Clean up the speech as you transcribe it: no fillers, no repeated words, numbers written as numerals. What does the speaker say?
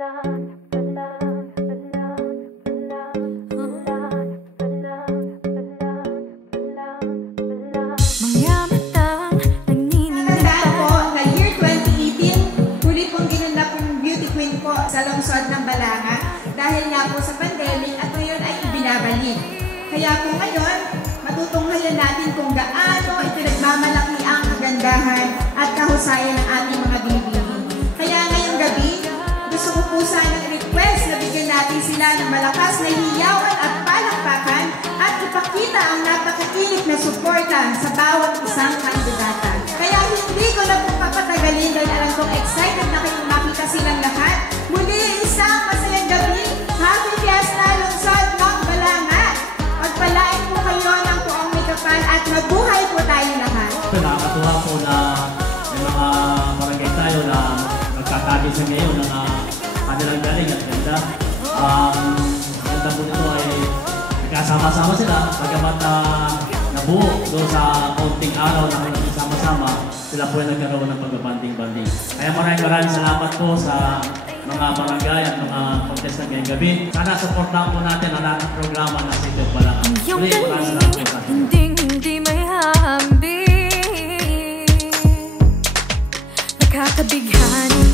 Sa lungsod ng Balanga dahil nga po sa pandemic at ngayon ay ibinabalik. Kaya po ngayon, matutunghayan natin kung gaano ipinagmamalaki ang kagandahan at kahusayan ng ating mga binibini. Kaya ngayong gabi, gusto ko po sanang request na bigyan natin sila ng malakas na hiyawan at palakpakan at ipakita ang napakainit na suporta sa bawat isang kandidata. Kaya hindi ko na po papatagalin dahil alam kong excited na kayong makita silang lahat. Muli, isang masayang gabi. Happy Fiesta, Lungsod ng Balanga. Pagpalain po kayo ng puong may kapal at mabuhay po tayo lahat. Nakakatuwa po na may mga barangay tayo na nagkakagin sa ngayon ng kanilang galing at ganda. Ganda po nito ay nagkasama-sama sila. Pagkamat nabuo doon sa kaunting araw na sama-sama, sila po ay nagkaroon ng pagbabanding-banding. Kaya maraming salamat po sa mga barangay at mga contestant ngayong gabi. Sana supportahan po natin ang ating programa na City of Balanga. Yung galing, hindi may hambing, nakakabighani.